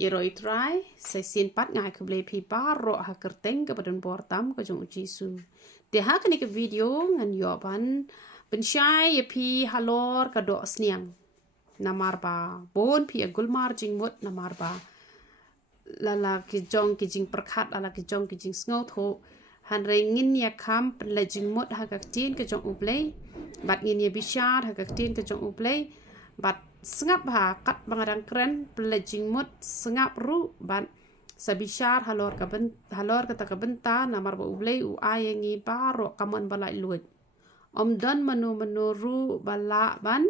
Iroi try sai sin pat ngai ke blei pi baro ha kerteng ke badan portam ke jong jisu de ha ke video ngan yoban pensyai ye pi halor ka dohsniang namar ba bon pi gulmar jing mut namar ba lala ki jong ki jing perkhat lala ki jong ki jing sngo tho han re ngin ya kam pen jing mut ha ka tin ke jong ublei bat ngin ye bishar ha ka tin ke jong ublei bat sengap ha kat bangadang keren pelajing mut sengap ru ban sabishar halor kata kabenta namar ba ublei u ayengi baro kamon balai luit dan menuru bala ban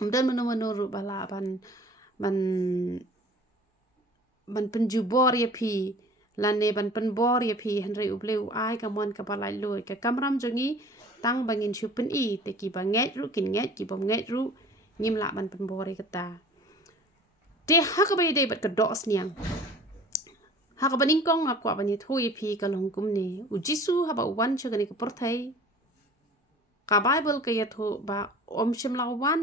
menuru bala ban penjubor ya pi lane ban penbor ya pi henry ublei u ay kamon ka balai luit ka kamram jongi tang bangin chupen I te ki banget ru kin nget ki bom nget ru nyim la ban penbori kata te hak ba ide bat ka dohsniang hak ba ningkong aku abani thui pi ka longkum ni u jisu haba wan chagani ka porthai ka bible ka yatho ba shim la wan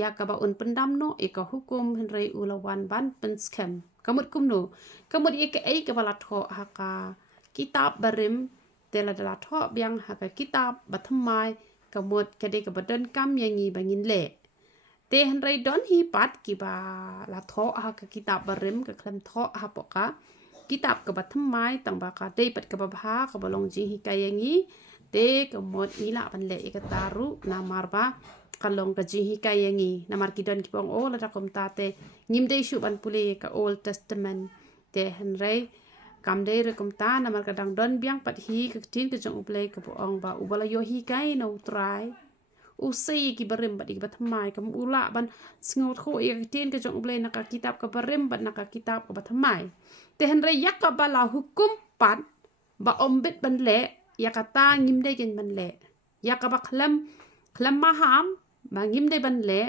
ya ka ba un pendam no e ka hukum henry ulawan ban pen scam kamut kumno kamut e ka ai ka bala tho haka kitab barim tela dala tho biang haka kitab bathamai kamut kade ka badan kam yangi bangin le te henry don hi pat ki ba la tho ha ka kitab barim ka klam tho ha poka kitab ka bathamai tang ba ka te pat ka ba bha ka balong ji hi kayangi te ka mod ila ban le ka taru namar ba kalong ka ji hi kayangi namar ki don ki pong o la kom ta te nyim de shu ban pule ka old testament te henry kam de re kom ta namar ka dang don biang pat hi ka tin ka jong uple ka pong ba ubala yo hi kai no try usai ki barim bat bathamai kam ula ban sngot kho e tin ka jong ble na ka kitab ka barim bat na ka kitab ka bathamai te henry yak ka bala hukum pat ba ombet ban le yakata ngim de gen ban le yakaba khlam maham ba ngim de ban le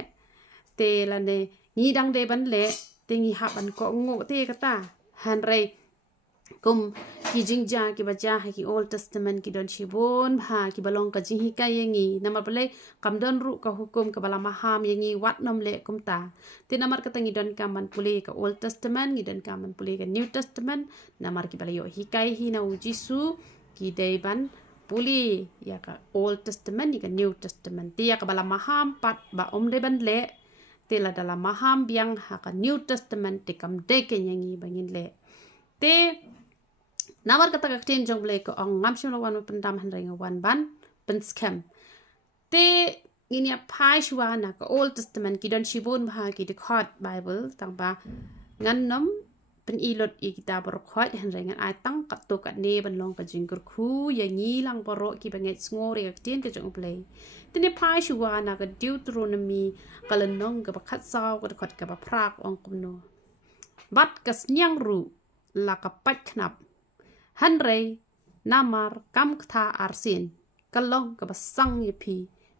te la ne ngi dang de ban le te ngi ha ban ko ngo te kata henry kum ki jingja ki baca ha ki old testament ki don shibon ha ki balong ka jing hi ka yangi namar pale kam don ru ka hukum ka bala maham yangi wat nom le kum ta te namar ka tangi don ka man pule ka old testament ngi don ka man pule ka new testament namar ki bala yo hi kai hi na jisu ki dei ban puli ya ka old testament ni ka new testament te ya ka bala maham pat ba de ban le te la dala maham biang ha ka new testament te kam de ke yangi bangin le te namar kata ka tin jong ble ko ong ngam shim lawan pendam han ring wan ban pen scam te ngin ya pai shwa na ka old testament ki don shibun bha ki de khot bible tang ba ngan nom pen ilot I kitab ro khot han ring ai tang ka to ka ne ban long ka jing kur khu ya ni lang boro ki banget ngore ka tin ka jong ble te ne pai shwa na ka deuteronomy kalanong ka ba khat saw ka khot ka ba prak ong kum no bat ka snyang ru la ka pat knap Henry namar kam kta arsin kalong ka basang ye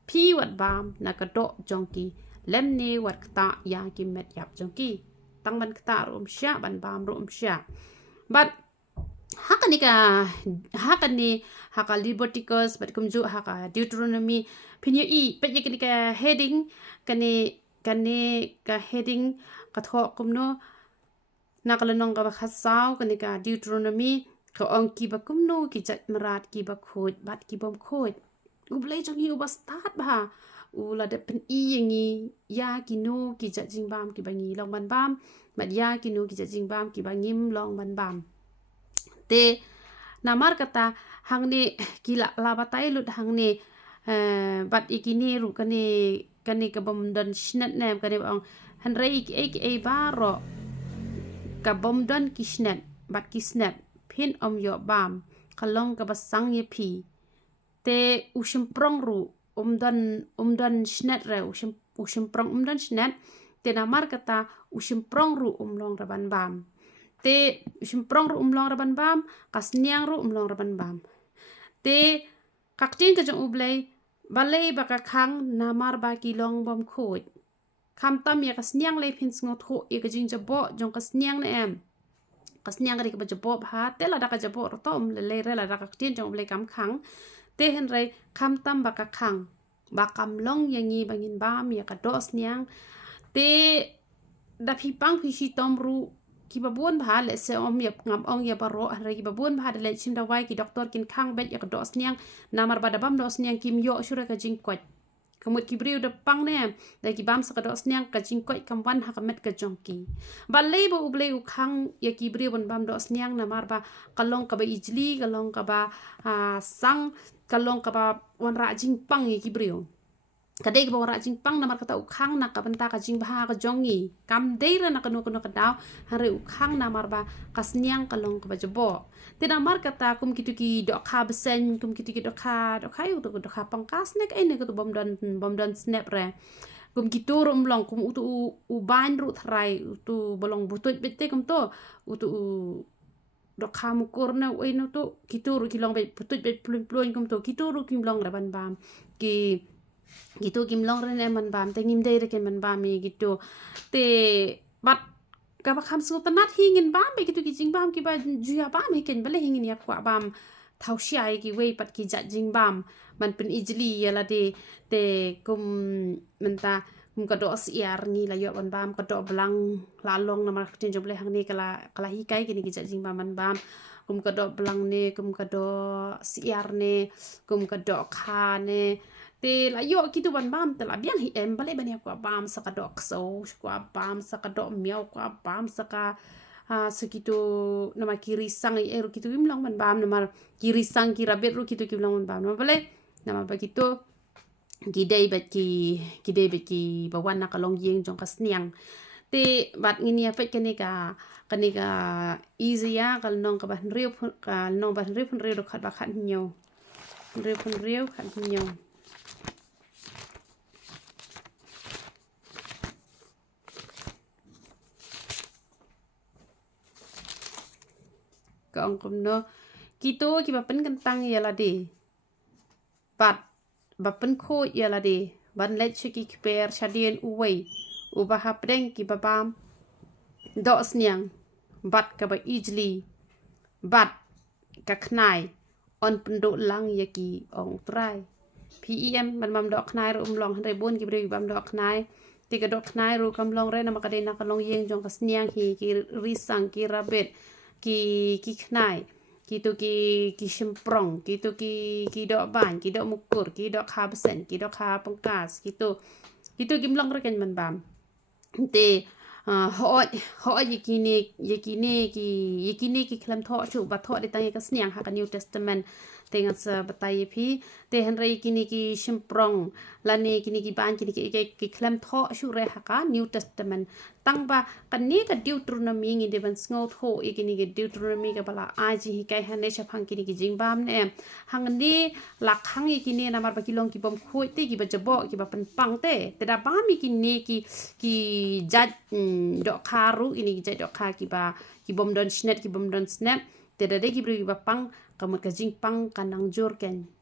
pi wat bam na ka do jongki lemne wat kta ya ki met yap jongki tang ban kta rum sha ban bam rum sha but hakani haka Leviticus but kumju haka Deuteronomy pinye I pet ye ka heading kane ka heading ka tho kumno na kalanong ka bakhasaw kane ka Deuteronomy ka ong ki ba kumno ki jat marat ki ba khod bat ki bom khod ublei jong hi ubas tat ba ula de pen I yangi ya ki no ki jat jing bam ki bangi long ban bam mat ya ki no ki jat jing bam ki bangim long ban bam te namar kata hangne kila labatai lut hangne bat ikini ru kane ka bom don snat nem kane ong hanrei ki e baro ka bom don ki snat bat ki snat pin yo bam kalong ka basang ye pi te ushim prong ru dan snat re ushim prong dan snat te namar kata ushim prong ru long raban bam te ushim prong ru long raban bam kasniang ru long raban bam te kaktin ka jong ublei balei baka khang namar ba ki long bom khoj kham tam ya kasniang le pin sngot ho e ka jing jabo jong kasniang na em kasniang ka ba jabo ha te la da ka jabo tom le re la da ka tin jong ublei kam khang te hen re kham tam baka khang ba kam long yangi bangin bam ya ka dohsniang te ดาพี่ปังพี่ชีตอมรู้กี่บบ้วนผ่าเลเซอมยับงำองยับรออะไรกี่บบ้วนผ่าเลชินดาวายกี่ด็อกเตอร์กินข้างเบ็ดอยากดอสเนียงนามารบาดบัมดอสเนียงกิมโยชุระกจิงกวดkemudian kibriu depan ne lagi bam sakadok sniang kajing koi kamwan hakamet ke jongki balai bo ublei ukhang ya kibriu bon bam dok sniang namar ba kalong ka ba ijli kalong ka ba sang kalong ka ba wan ra jing pang ya kibriu kadai ba wan ra jing pang namar kata ukhang nak ka benta ka jing bah ka jongi kam deira nak kanu kadaw hare ukhang namar ba kasniang kalong ka ba jebo tidak mar kata kum kitu ki dok kha besen kum kitu ki dok kha yu to dok kha pangkas nek ai ne ko bom don snap re kum kitu rum long kum utu u ban ru thrai utu bolong butut bete kum to utu dok kha mukur na oi no to kitu ru kilong be butut be plun kum to kitu ru kim long ra ban bam ki gitu kim long re ne man bam te ngim dei re ken man bam mi gitu te batกะคำสูตนัดหิงินบ้ามไปกิตุกิจิงบ้ามกิบาจุยาบ้ามให้เกินบลหิงินยากว่าบ้ามเท่าเชียกิเวปัดกิจัดจิงบ้ามมันเป็นอิจลียละเดแต่กุมมันตากุมกระโดดเสียร์นี่ละยอบันบ้ามกระโดดบลังลาลงนำมาจินจบเลยหังนี้กะละฮิไกกินกิจัดจิงบ้ามมันบ้ามกุมกระโดดบลังเนกุมกระโดดเสียร์เนกุมกระโดดคาเนแต่ละยอกิตุบันบามแต่ละเบี้ยงเอ็มบะเลยบันยากว่าบามสกดอกโซกว่าบามสกดอกเมียวกว่าบามสกาsegitu nama kiri sang ru kitu kimlong man bam nama kiri sang kirabet ru kitu kimlong man bam nama bale nama begitu gidei beki bawan nak kalong yeng jong kasniang te bat ngini afet kanika easy ya kal nong ka ban riu kal nong ban riu khat ba khat nyo riu khat nyoก็องคุมเนาะกีโตกีบเป็นกันตังยาละดีปัดบเป็นโคยาละดีบันเล็ดชกิเปรชาเดียนอุเวอุบะฮับเร่งกีบปามดอกสเนียงบัดกับอีจลีบัดกับขนายอันเป็นดอกลังยากีองตรายพีเอ็มมันบำดอกขนายรูมลองให้บุญกีบริบำดอกขนายตีกระดอกขนายรูกำลองเรนมากระเดนักลองเยงจงกับสเนียงฮีกีริสังกีราเบ็ดki knai ki shimprong ki dok ban ki dok mukur ki dok kha besen ki dok kha pangkas ki gimlong reken man bam te ho yekini ki klam tho chu ba tho de tang ka sniang ha ka new testament tengan sa batai phi te henry kini ki shimprong lani kini ki ban kini ki klam tho chu re ha ka new testament tang ba kan ni ka deuteronomy ngi de ban sngo tho ikini ki deuteronomy ka bala aji hi kai han ne chapang kini ki jingbam ne hang ni lak hang ikini namar ba kilong ki bom khoi te ki ba jabo ki ba pan pang te da ba mi kini ki jat dok kharu ini ki jat dok kha ki bom don snap te da de ki bri ba pang kamut ka jing pang kanang jur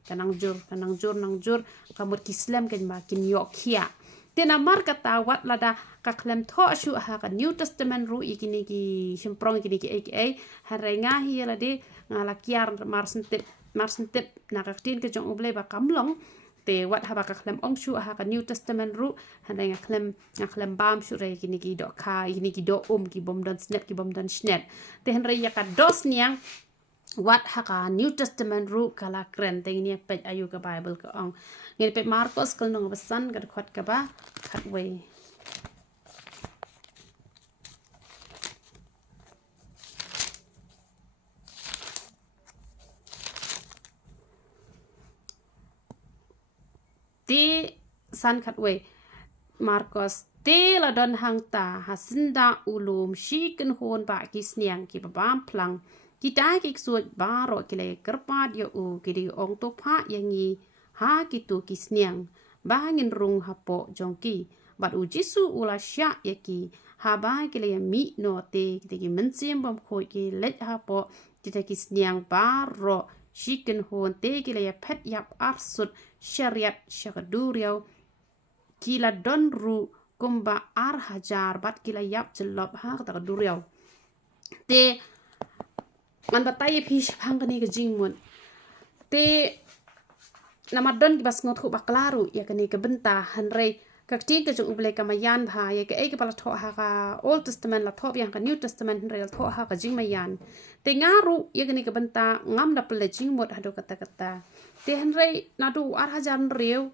nang jur kamut kislam ken ba kin yok khia te namar kata wat lada ka klem tho shu ha ka new testament ru ikini ki shimprong ikini ki aka harenga hi la de ngala kiar marsentep na ka tin ke jong uble ba kamlong te wat ha ba ka klem ong shu ha ka new testament ru harenga klem bam shu re ikini ki do kha ikini ki do ki bom don snap ki bom don snap te henre ya ka dohsniang wat haka new testament ru kala kren te ni pet ayu ka bible ka ong ngi pet marcos kal nong besan ka khot ka ba khat we ti san khat we marcos te la don hang ta hasinda ulum shi ken hon ba ki sniang ki ba bam plang kita ki suat baro kile kerpat yo u kidi ong to pha yangi ha kitu kisniang bangin rung hapo jongki bat u jisu ula sha yaki ha ba kile mi no te ki mensim bom khoi ki let hapo kita kisniang baro shiken hon te kile ya pet yap arsut syariat syakaduriau kila don ru kumba ar hajar bat kila yap jelop ha kata duriau te man batai phi phang kani ka jingmun te namadon ki bas ngot khu baklaru ya kani ka benta hanrei Kakti ke jung uble kamayan bha ye ke eke pala tho ha ka Old Testament la tho yang ka New Testament rel tho ha ka jing mayan te ngaru ye ke ni ke benta ngam da pele jing mot hado kata te henrei nadu ar hajan riu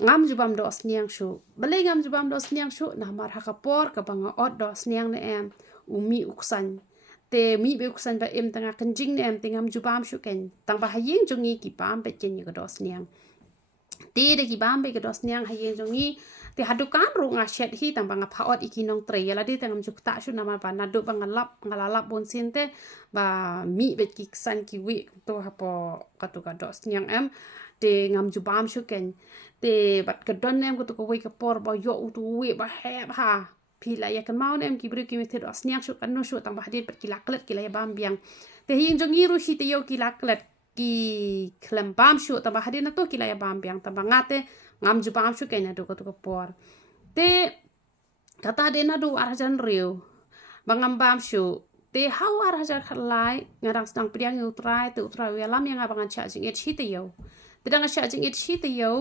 ngam jubam dohsniang shu bale ngam jubam dohsniang shu na mar ha ka por ka banga od dohsniang ne em umi uksan te mi be uksan ba em tanga kanjing ne em te ngam jubam shu ken tang ba hayeng jungi ki pam pe ken ye ka dohsniang te de ki bam be ka dohsniang hayeng jungi te hadukan ru nga shet hi tang banga phaot ikinong tre yala de tangam jukta shu na mar ba nadu banga ngalap bon sinte ba mi be ki san ki wi to ha po ka to ka dohsniang em te ngam jubam shu ken te bat ka don em ko to ko wi ka por ba yo tu wi ba he ha pila ya kan mau nem ki bru ki method osniak shu kan no shu tang ba hadit pat ki laklet ki la bam biang te hin jong ru hi te yo ki laklet ki klem bam shu tang ba hadit na to ki la bam biang tang ba ngate ngam ju bam shu ken to ko por te kata de na du arajan riu bangam bam shu te how arajan khalai ngarang stang priang utrai te utrai welam yang abangan cha jing et hi te yo te dang cha jing et hi te yo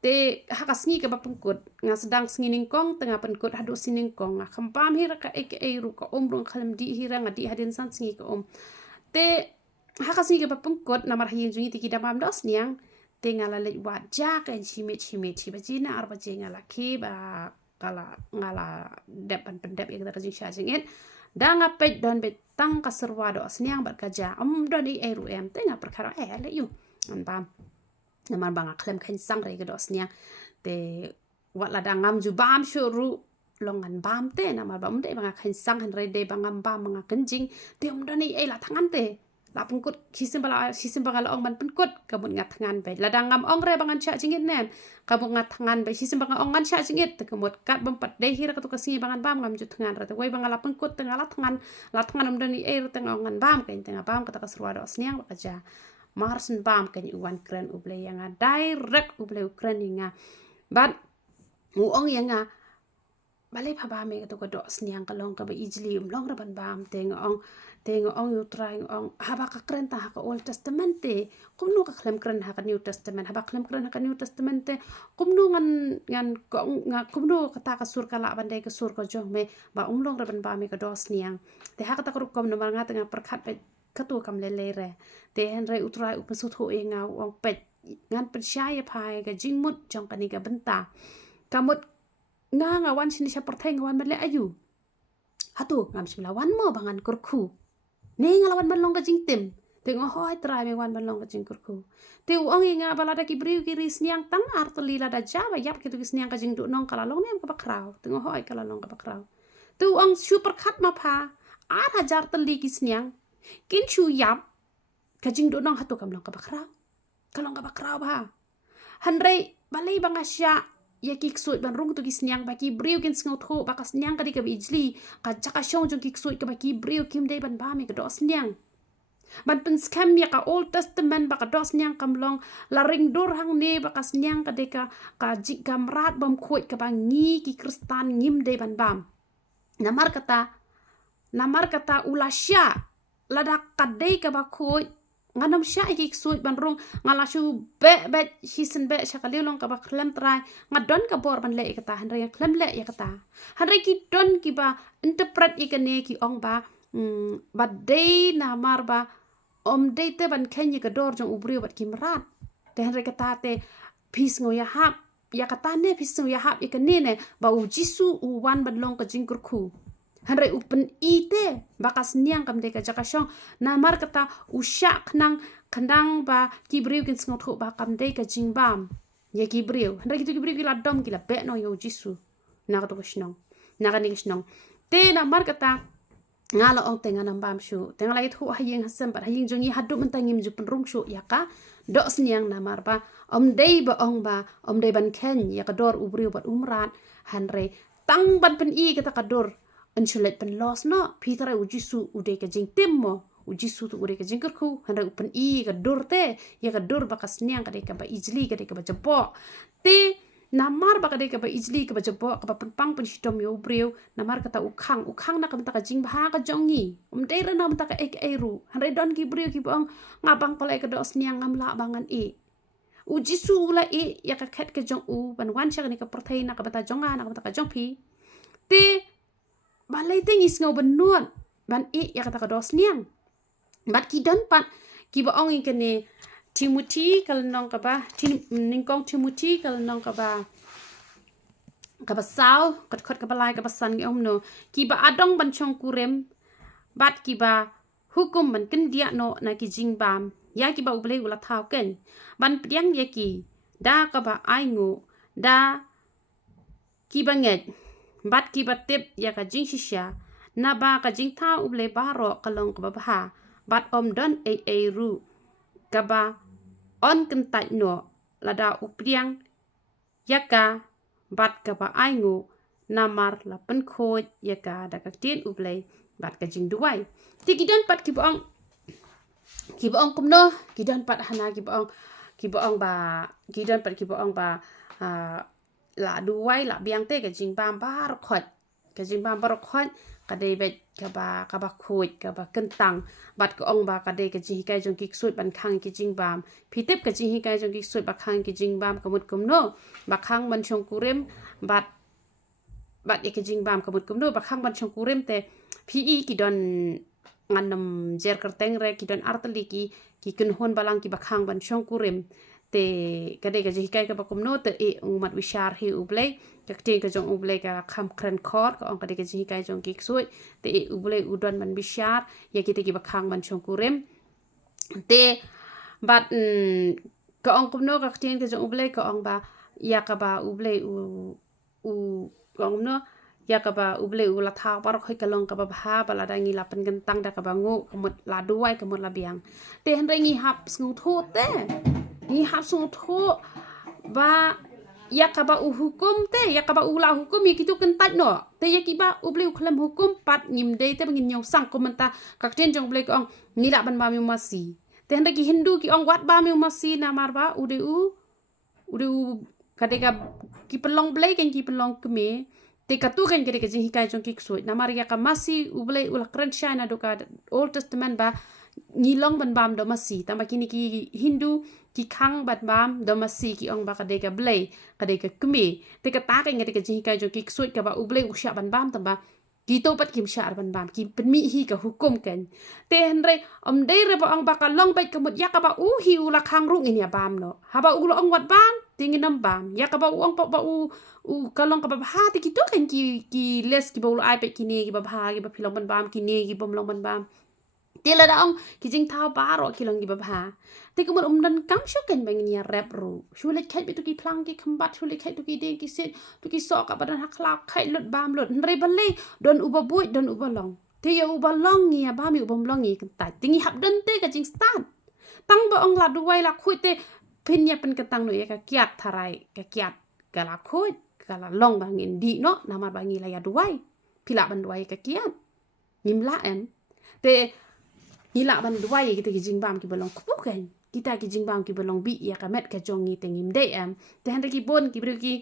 te haka sngi ka bapengkut nga sedang snginin kong tengah pengkut hadu sining kong nga khampam hira ka eke ru ka rung khalam di hira nga di hadin san sngi ka te haka sngi ka bapengkut namar hayin jungi tiki damam dohsniang te ngala le wat ja ka chimit chi bajina arba je ngala ki ba kala ngala depan pendep yang kita kajing syajing it danga pej don bet tang ka serwa dohsniang bat kaja don i ru em te nga perkara le yu pam namar banga klem khain sang re ga dohsniang te wat la dangam ju bam shuru longan bam te namar bam de banga khain sang han re de bangam bam banga kenjing te doni la thangan te la pengkut kisim bala ong man pengkut kabut ngat thangan be la dangam ong re bangan cha jingit nem kabut ngat thangan be kisim banga ong ngan cha jingit te kemut kat bempat de hira ka to kasi bangan bam ngam ju thangan re te wei banga la pengkut tengah la thangan doni tengah ongan bam kain tengah bam kata kasruwa dohsniang bakaja Marsen bam kan uwan kren uble yang direct uble ukren yang but uong yang balai pa bam ke to ko dohsniang kalong ka ba ijli long ra ban bam teng ong utrai ong haba ka kren ta ka Old Testament te kumnu ka klem kren ha ka New Testament haba klem kren ha ka New Testament te kumnu ngan kumnu kata ka sur kala ban dai ka sur ko jong me ba long ra ban bam ke dohsniang te ha ka ta ko kom no mar nga tengah perkhat pe katu kam le re te hen re utrai upasut ho nga ong pet ngan percaya pai ga jingmut jong kani ga benta kamut nga wan sini sya perthai ngawan male ayu hatu ngam simla wan mo bangan kurku ne ngalawan balong ga jingtim te ngo hoi trai me wan balong ga jing kurku te ong nga balada ki briu ki risniang tang artli la da java yap ki tu kisniang ga jing du nong kala long nem ka bakrau te ngo hoi kala long ka bakrau tu ong super khat ma pha 8,000 tali kisniang kin chu yap kajing do nong hatu kam long ka bakrau kalong ka bakrau ba hanrei balai bangasya ya kiksut ban rung tu kisniang baki briu kin sngo tho bakas nyang ka di ka bijli ka chaka shong jong kiksut ka baki briu kim dei ban ba mi ka dohsniang ban pen scam ya ka Old Testament baka dohsniang kam long la ring dur hang ne bakas nyang ka de ka jik gamrat bam khoi ka bangi ki kristan ngim dei ban bam namar kata ulasya lada kadai ka bakoi nganam sya iki suit ban rung ngalashu be hisen be shakalilong ka ba klem trai ngadon ka bor ban le kata hanre klem le ya kata hanre ki don ki ba interpret ikane ki ong ba ba dei namar ba om dei te ban kenya ka dor jong ubri bat kimrat te hanre kata te pis ngo ya hap ya kata ne pis ngo ya hap ikane ne ba u jisu u wan ban long ka jingkur khu hanre upen ite bakas niang kam deka jaka shong namar kata usyak nang kandang ba kibriu kin sngot ba kam deka jingbam ya kibriu hanre kitu kibriu kila dom kila be no yo jisu na to kishnong na kan kishnong te namar kata ngala ong tenga nambam shu tenga lai thu hayeng hasam ba hayeng jongi hadu mentangim ju penrung shu ya ka dohsniang namar ba om dei ban ken ya ka dor ubriu bat umrat hanre tang ban pen I kata ka dor anchulet pen los no pitara ujisu ude ka jing timmo ujisu tu ude ka jing kerku hanra upen I ka durte ya ka dur bakas niang ka de ka ba ijli ka de ka ba jebo te namar baka de ka ba ijli ka ba jebo ka ba pang pen shitom yo breu namar kata ukhang na ka ka jing ba ka jongi dei ra na ka ek eru hanra don ki breu ki bang ngabang pala ka dos niang ngam la bangan I jisu la ya ka khat ka jong ban wan cha ni ka protein na ka bata jong na ka bata ka jong pi te balai te ngis ngau ban nuan ban ya ka ta ka dohsniang bat ki don pat ki ba ong ke ne Timothy kal nong ka ba ningkong Timothy kal nong ka ba sao kat ka balai ka basan ngi no ki ba adong ban chong kurem bat ki ba hukum ban ken dia no na ki jing bam ya ki ba uble ula thau ken ban priang ye ki da ka ba ai ngu da ki ba nget bat ki ba tip ya ka jing shisha na ba ka jing tha uble ba ro kalong ka ba ha bat om don a ru ka ba on ken tai no la da upriang ya ka bat ka ba ai ngu namar la pen khoj ya ka da ka tien uble bat ka jing duai ti ki don pat ki ba ong kum no ki don pat hana ki ba ong ba ki don pat ki ba ong ba la duai la biang te ka jing bam ba ro khoj ka jing bam ba ro khoj ka dei bet ka ba khoj ka ba kentang bat ka ong ba ka dei ka jing kai jong ki sui ban khang ki jing bam phi tep ka jing kai jong ki sui ba khang ki jing bam ka mut kum no ba khang ban chong kurem bat ya ka jing bam ka mut kum no ba khang ban chong kurem te phi ki don nganam jer kerteng re ki don arteli ki kun hon balang ki ba khang ban chong kurem te ka dei ka jing kai ka ba kum no te umat wishar hi uble ka tin ka jong uble ka kham kren khor ka ong ka dei ka jing kai jong ki sui te uble udon man wishar ya ki te ki ba khang ban chong kurem te bat ka ong kum no ka tin ka jong uble ka ong ba ya ka ba uble ka ong no ya ka ba uble la tha par khoi ka long ka ba ha bala da ngi la pen gentang da ka ba ngu ka mut la duai ka mut la biang te han ngi hap snu tho te ngi hap snu tho ba ya ka ba hukum te ya ka ba la hukum ya kitu kan tat no te ya ki ba uble khlam hukum pat ngim de te ngin nyau sang ko menta ka tin jong ble ka ong ngi la ban ba mi masi te han ki hindu ki ong wat ba mi masi na mar ba ude kadeka ki pelong ble kan ki pelong keme te katu kan kadeka jing hikai jong ki ksoi na mar ya ka masi uble ula kren shana do ka Old Testament ba ngilong ban bam do masi tamba kini ki Hindu ki khang ban bam do masi ki ong ba kadeka ble kadeka keme te kata kan kadeka jing hikai jong ki ksoi ka ba uble usya ban bam tamba kita pat kim syar ban bam ki penmi hi ka hukum kan te henre om dei re ba ong ba ka long bai kemut ya ka ba hi ula khang ru ngin ya bam no ha ba ula ong wat bam tingin nam bam ya ka ba ong pa ba ka long ka ba ha te ki to kan ki les ki ba ula ai pe ki ne ki ba ha ki ba philong ban bam ki ne ki bom long ban bam te la da ong ki jing thao ba ro ki long ki ba ha te kemut dan kam shu kan bang ni rap ru shu le khat bi tu ki plang ki khambat shu le khat tu ki de ki sit tu ki so ka ba dan hak la khai lut bam lut re ba le don uba buit don uba long te ya uba long ni ba mi uba long ni kan tai tingi hap dan te ka jing start tang ba ong la duai la khui te pin ya pen ka tang no ya ka kiat tharai ka kiat ka la khui ka la long ba ngin di no na ma ba ngi la ya duai pila ban duai ka kiat ngim la en te ni la ban duai kita ki jing bam ki balong ku kan kita ki jing bam ki balong bi ya ka met ka jong ni te ngim de am te han ki bon ki bru ki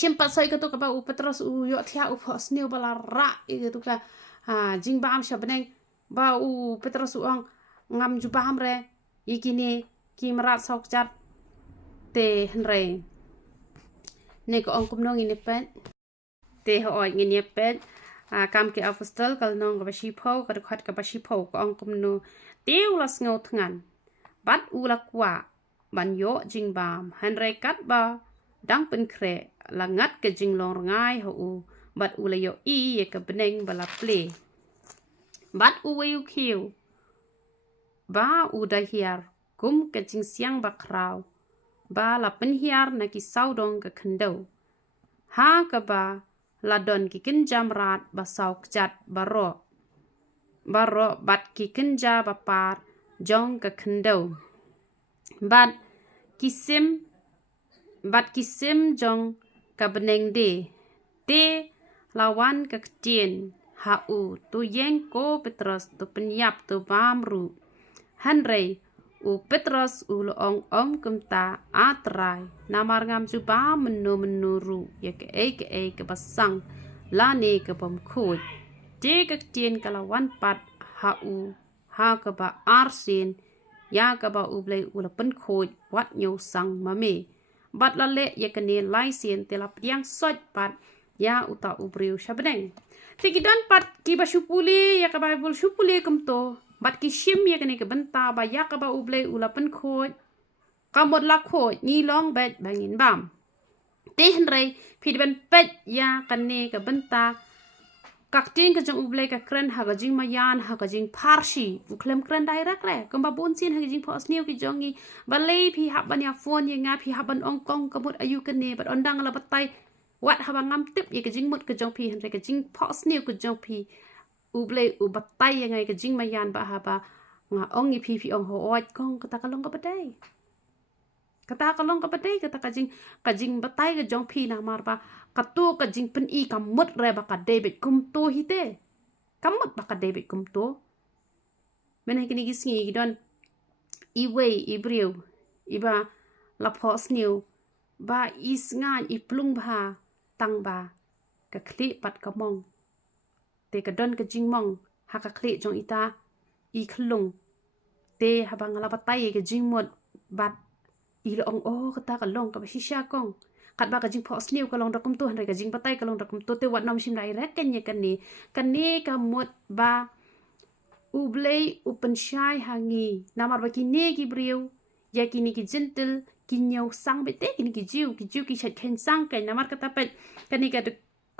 simpat sai ka to ka ba u petros u yo thia u phos neu bala ra e tu ka jing bam sha beneng ba u petros u ong ngam ju bam re ikini ki marat sok chat te han re ne ko ong kum no ngi ne pet te ho oi ngi ne pet kam ke apostol kal nong ka bashi pho ka khat ka bashi pho ko ong kum no teu las ngau thngan bat u la kwa ban yo jing bam han re kat ba dang pen kre la ngat ke jing long ngai ho u bat u la yo ye ka beneng bala ple bat u we u kiu ba u da hiar kum ke jing siang ba kraw ba la pen hiar na ki saudong ka khando ha ka ba la don ki kin jam rat ba sau chat baro bat ki kin ja ba par jong ka khando bat kisim jong ka beneng de lawan ka ktien ha u tu yeng ko Petros tu penyap tu bamru hanrei u Petros u loong om kumta atrai namar ngam ju ba menuru ya ke basang la ne ke bom khut de ka ktien ka lawan pat ha u ha ka ba arsin ya ka ba ublei ula pen khoi wat nyo sang ma me bat la le ye kan ne lai sien te la piang sot pat ya uta ubriu shabdeng tikidan pat ki ba shupuli ya ka bible shupuli kum to bat ki shim ye kan ne ka benta ba ya ka ba ublei ula pen khoi ka mod la khoi ni long bet bangin bam te henrei phi ban pet ya kan ne ka benta các tin cái trong ublei cái kren ha cái jing mayan ha cái jing parsi uklem kren direct le kamba bon sin ha cái jing pos new cái jong ni balei phi hab ban ya phone ye nga phi hab ban ong kong kamut ayu kan ne bat ondang la batai wat ha ban ngam tip ye cái jing mut cái jong phi henre cái jing pos new cái jong phi ublei u batai ye ngai cái jing mayan ba ha ba nga ong ni phi ong ho oi kong kata kalong ka badai kata kalong ka badai kata ka jing batai cái jong phi na mar ba katu ka jing pen I kamut re ba ka David kum to hite kamut ba ka David kum to menai kini gisngi gidon iwe ibriu iba la pos new ba isngan iplung ba tang ba ka kli pat ka mong te ka don ka jing mong ha ka kli jong ita I khlung te ha bang la batai ka jing mot bat I lo ong o kata ka long ka ba shisha kong kat ba ka jing pos new ka long dakum tu han ka jing batai ka long dakum tu te wat nom sim dai rek ken ye kan ni ka mot ba ublei upen shai hangi namar ba ki ne ki briu ya ki ni ki gentle ki nyau sang bete ki ni ki jiu ki chat ken sang kai namar kata pet kan ni ka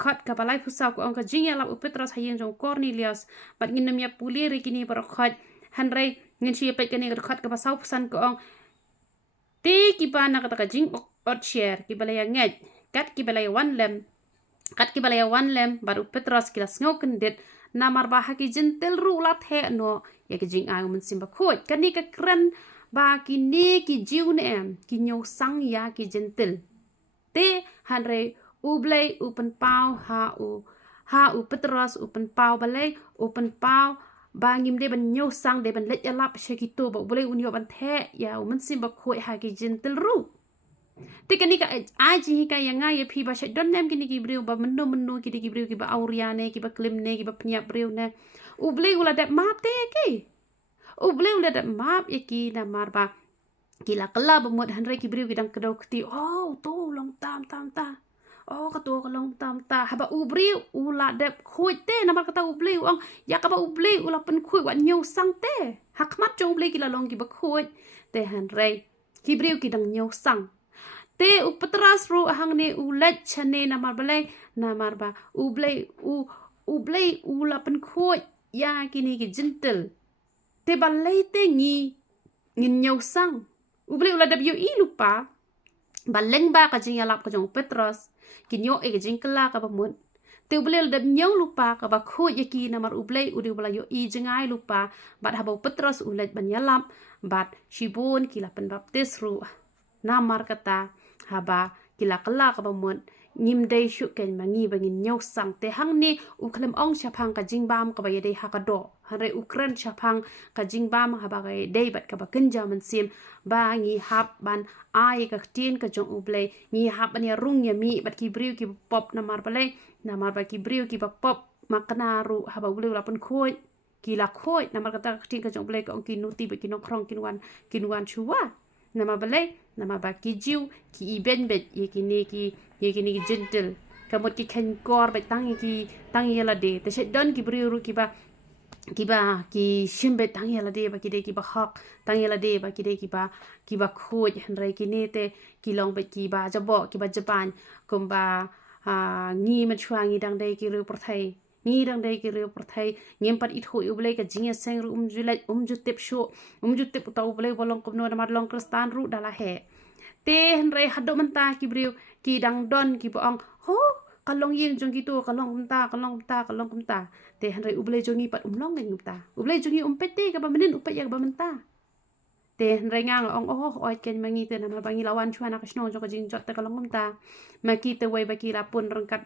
khat ka balai phusau ko ong ka jing ya la upetras hayeng jong Cornelius bat nginam ya puli re ki ni par khat han rei ngin chi pet kan ni ka khat ka ba sau pusan ko ong te ki ba na kata ka jing ot share ki balaya ngej kat ki balaya one lem baru petros kila sngoken det namar ba ha ki gentle ru la the no ya ki jing ay mun simba khoi kan ni ka kran ba ki ne ki jiu ne em ki nyo sang ya ki gentle te han re ublei upen pau ha u petros upen pau balai upen pau ba ngim de ban nyo sang de ban let ya lap she ki to ba boleh unyo ban the ya mun simba khoi ha ki gentle ru te kani ka aji ka yang ngai phi ba don nem kini ki briu ba menu ki ki briu ki ba auriane ki ba klim ne ki ba pnya briu ne ublei ula dat map te ki ublei ula dat map ye ki na mar ba ki la kala ba mod han re ki briu ki dang kedau kti oh to long tam ta oh ka to ka long tam ta ha ba ubriu ula dat khoi te na mar kata ublei ong ya ka ba ublei ula pen khoi wa nyu sang te hakmat jo ublei ki la long ki ba khoi te han re ki briu ki dang nyu sang te upatras ru hang ne ulet chane namar balai namar ba ublei ula pen khoi ya kini ki gentle te balai te ngin nyau sang ublei ula wi lupa baleng ba ka jing yalap ka jong petros kinyo e ka jing kala ka ba mun te ublei ula nyau lupa ka ba khoi ya ki namar ublei udi bala yo I jengai lupa bat habo petros ulet ban yalap bat shibon kila pen baptis ru namar kata haba kila kala ka ba mun ngim dei shu ken mangi bangin nyau sang te hang ni ukhlem ong chapang ka jingbam ka ba yedei ha ka do hare ukran chapang ka jingbam haba ka dei bat ka ba kenja man sim ba ngi hab ban ai ka tin ka jong ublei ngi hab ban ya rung ya mi bat ki briu ki pop namar balai namar ba ki briu ki ba pop makna ru haba ublei la pun khoi kila khoi namar kata tin ka jong ublei ka ong ki nuti ba ki no krong kinwan chuwa nama balai nama ba ki jiu ki iben bet ye kini ki gentle kamot ki ken kor bet tang yela de te she don ki briu ki ba ki shimbe tang yela de ba ki de ki ba hak tang yela de ba ki de ki ba khoj han rai ki ne te ki long bet ki ba jabo ki ba japan kum ba ngi ma chwangi dang de ki ru prthai ni dang dai ki ru prthai ngem pat it hoi ublei ka jinga seng ru ju tep ta ublei bolong kum no mar long kristan ru dala he te han re hado manta ki briu ki dang don ki bong ho kalong yin jong ki to kalong kum ta te han re ublei jongi pat long ngai ta ublei jongi pete ka ba menin upet ya ba menta te han re ngang ong oi ken mangi te na ma bangi lawan chwana ka sno jong ka jing jot ta kalong kum ta ma ki te wei ba ki la pun rangkat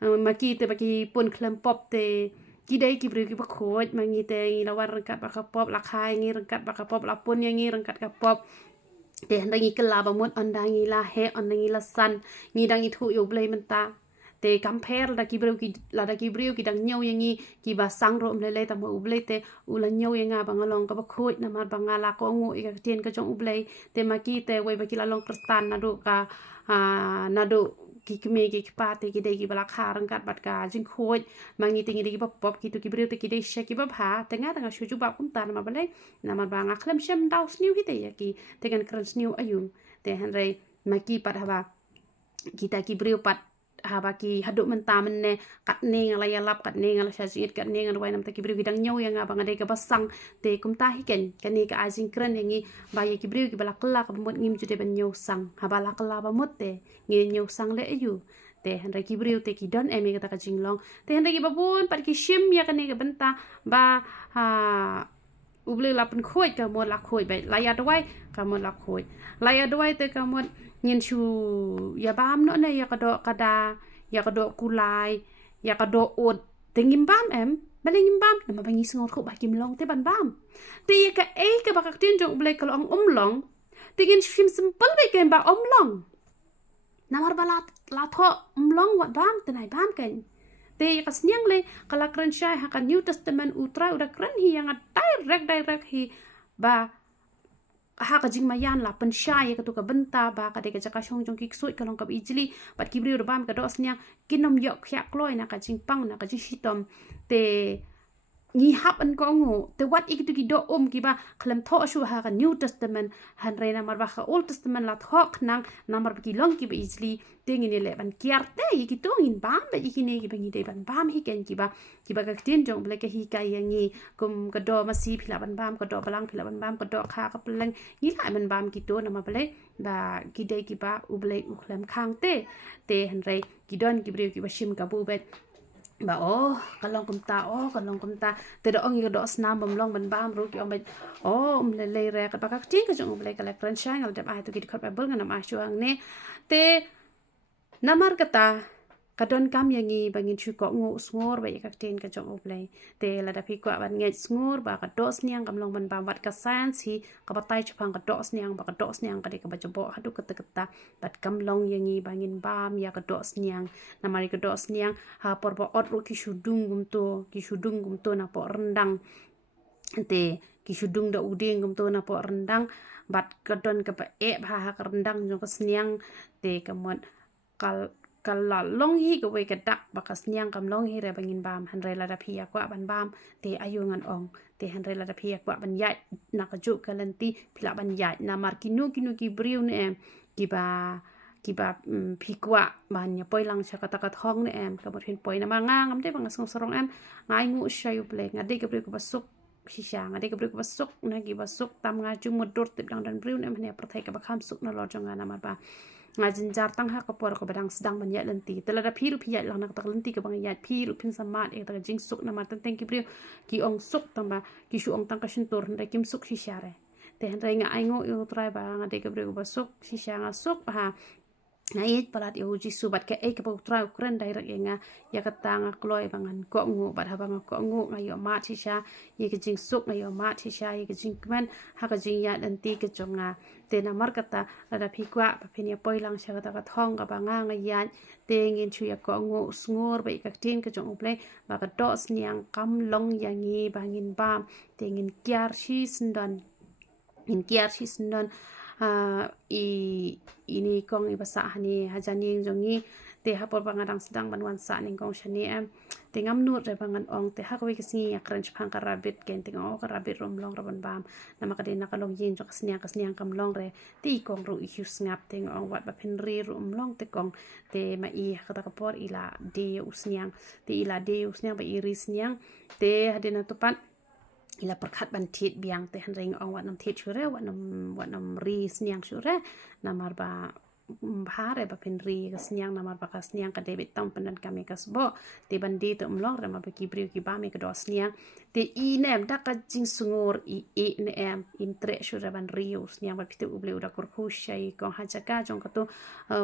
maki te baki pun klem pop te ki dai ki bri ki ba khoj mangi te la war rangkat ba ka pop la khai ngi rangkat ba ka pop la pun yang ngi rangkat ka pop te handangi kala ba mot andangi la he andangi la san ngi dangi thu yo blai menta te compare la ki breu ki dang nyau yang ni ki ba sang ro le ta mo uble te ula nyau yang nga bang long ka ba khoi na mar bang la ko ngu i ka tien ka jong uble te ma ki te wei ba ki la long kristan na do ka na do ki kme ki pa te ki de ki bala kharang kat bat ka jing khoi mangi te ngi de ki pop ki tu ki breu te ki de she ki ba bha te nga ta shu ju ba kum tan ma bale na mar bang a khlem shem dohsniang hi te ya ki te kan kran sniu ayung te han rei ma ki pat haba kita ki breu pat haba ki haduk menta menne kat ne ngala ya lap kat ne ngala shajit kat ne ngala wai nam ta ki breu bidang nyau yang abang ade ka basang te kum ta hi ken kan ni ka ajing kran yangi ba ya ki breu ki bala kala ka mut ngim jude ban nyau sang haba la kala ba mut te ngi nyau sang le ayu te han ki breu te ki don emi ka ta ka jinglong te han ki babun pat ki shim ya kan ni ka benta ba uble la pen khoi ka mo la khoi bai la ya dwai ka mo la khoi la ya dwai te ka mo nyin chu ya bam no ne ya ka do kada ya ka do kulai ya ka do ot te ngim bam bale ngim bam na ma bangi sngor khu ba kim long te ban bam te ya ka ka ba ka tin jong uble ka long long te ngin shim simple be ken ba long na mar bala la tho long wat bam te nai bam ken te ka sniang le kala kran shai ha ka new testament utra uda kran hi yang direct hi ba ha ka jing mayan la pen shai ka tu ka benta ba ka de ka jaka shong jong ki soi ka long ka ijli pat ki bri bam ka do sniang kinom yo khyak kloi na ka jing pang na ka jing shitom te ngi hap an ko ngo te wat ik tu ki do ki ba khlem tho shu ha ka new testament han reina mar ba ka old testament la thok nang namar ki long ki ba ijli te ngi ne le ban kiar te ki to ngin bam ba ki ne ki ba ngi de ban bam hi ken ki ba ka tin jong ble ka hi ka yangi kum ka do ma si phila ban bam ka do balang phila ban bam ka do kha ka plang ngi la ban bam ki to na ma ble ba ki de ki ba u ble u khlem khang te han rei ki don ki bre ki ba shim ka bu bet ba kalong kumta te do ongi do snam bam long ban bam ru ki om bet le re ka ba ka tin ka jong ble ka le kran shang al dab ai to ki khot ba bul ngana ma shuang ne te namar kata kadon kam yangi bangin chu ko ngu sngur ba ka tin ka jong ble te la da phi kwa ban nge sngur ba ka dohsniang kam long ban bam wat ka san si ka ba tai chpang ka dohsniang ba ka dohsniang ka de ka ba jabo hadu ka ta bat kam long yangi bangin bam ya ka dohsniang namari ka dohsniang ha por ba ot ru ki shudung gum to na po rendang te ki shudung da uding gum to na po rendang bat kadon ka ba ha ka rendang jong ka sniang te ka mon kal long hi ka we ka dak bakas nyang kam long hi re bangin bam han re la da phia kwa ban bam te ayungan ong te han re la da phia kwa ban yai na ka ju kalanti phila ban yai na mar kinu ki briu ne em ki ba phi kwa ban ya poi lang cha ka ta ka thong ne em ka bor hin poi na ma nga ngam te bang song sorong em ngai ngu shayu ple nga de ka briu ka basuk shisha nga de ka briu ka basuk na ki basuk tam nga ju modor te dang dan briu ne em ne prathai ka ba kham suk na lo jong na ma ba ngajin jar tang ha ka por ko badang sedang ban ya lenti tela da phiru phiyat lang nak tak lenti ka bang ya phiru phin samat e ta jing suk na ma tan teng ki brio ki ong suk tang ba ki shu ong tang ka shin tor nda kim suk shisha re te han rai nga ai ngo yo trai ba nga de ka brio ba suk shisha nga suk ha ngait palat yo ji subat ke ka ba trai ukran dai rak nga ya ka tanga kloi bangan ko ngu ba ha bang ko ngu nga yo ma shisha ye ka jing suk nga yo ma shisha ye ka jing kman ha ka jing ya lenti ka jonga te na mar kata ada phikwa pa phinia poi lang sha ka thong ka ba nga yan te ngin chu ya ko ngu sngur ba ka tin ka jong uple ba ka dohsniang kam long yangi bangin bam te ngin kyar shi sndon ini kong ibasa hani hajani jongi te hapor bangadang sedang banwan sa ning kong shani em te ngam nut re bangan ong te hakwi kisi akran chpang ka rabbit ken te ngau ka rabbit rom long raban bam namaka de nakalong yin jo kasniang kam long re te kong ru hus ngap te ngong wat ba phin ri rom long te kong te ma i kata kapor ila de usniang ba iri sniang te hadena tupan ila perkhat ban thit biang te han ring ong wanam thit chure wanam ri sniang chure namar ba bhare ba pin ri ka sniang namar ba ka sniang ka debit tam pandan kami kasbo te bandi te umlong rama ba ki briu ki ba me ka do sniang te I nem da ka jing sungur I ne em intre chure ban ri sniang ba pitu uble uda kur khu shai kong hajaka jong ka to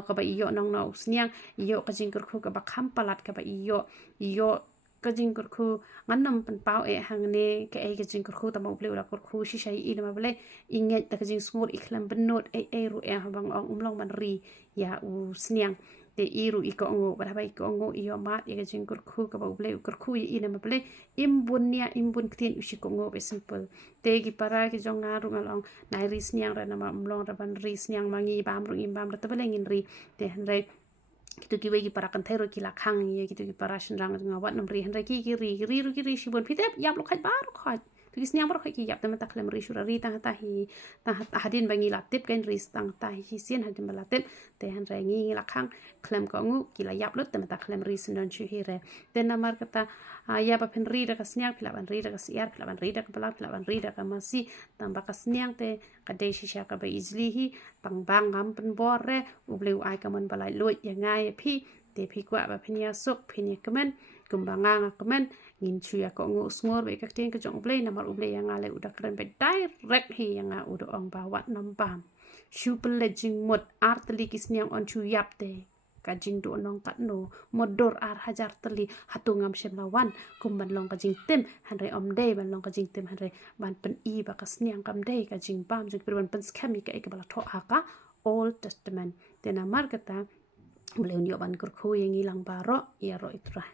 ka ba iyo nong no sniang iyo ka jing kur khu ka ba kham palat ka ba iyo ka jing kur khu nganam pan pau e hangne ka e ka jing kur khu tama uble ura kur khu shi shai I ma bale inget ta ka jing sungur iklam benot e ru e habang ong umlong ban ri ya u sniang te iru iko ngo berapa iko ngo iyo mat ya jing kurku ka bau ble kurku ya ina ma ble imbun ktien usiko ngo be simple te gi para ki jong ngaru ngalong nai ris niang ra na ma mlong ra ban ris niang mangi bam ru imbam ra tabelengin ri te hanre gitu ki wegi para kan thero ki lakhang ye gitu ki para shinrang ngawat nam ri hanre ki ri shibon pitep yap lo khat bar khat tu ki sniang bar khat ki yap ta mata klem ri shura ri ta hi ta hadin bangi latip kan ri stang ta hi sien hadin balatip te hanre ngi lakhang klem ko ngu ki la yap lut ta mata klem ri sinon chu hi re ten namar kata ya ba pen ri da ka sniang pila ban ri da ka siar pila ban ri da ka pala pila ban ri da ka masi tamba ka sniang te ka de shisha ka ba easily hi bang ngam pen bore ubleu ai ka mon balai luit ya ngai phi te phi kwa ba phinia sok phinia kemen kumbanga kemen ngin chu ya ko ngu snor be ka tin ka jong blei namar ublei ya ngale uda kren be direct hi ya nga udo ong ba wat nam bam shu ple jing mot artli kisniang on chu yap te ka jing do nong kat no modor ar hajar teli hatungam shem lawan kumban long ka jing tem hanre om dei ban long ka jing tem hanre ban pen i ba ka sniang kam dei ka jing bam jing per ban pen skami ka ek bala tho aka Old Testament tena mar kata boleh unjuk ban kurku yang hilang baro ya ro itra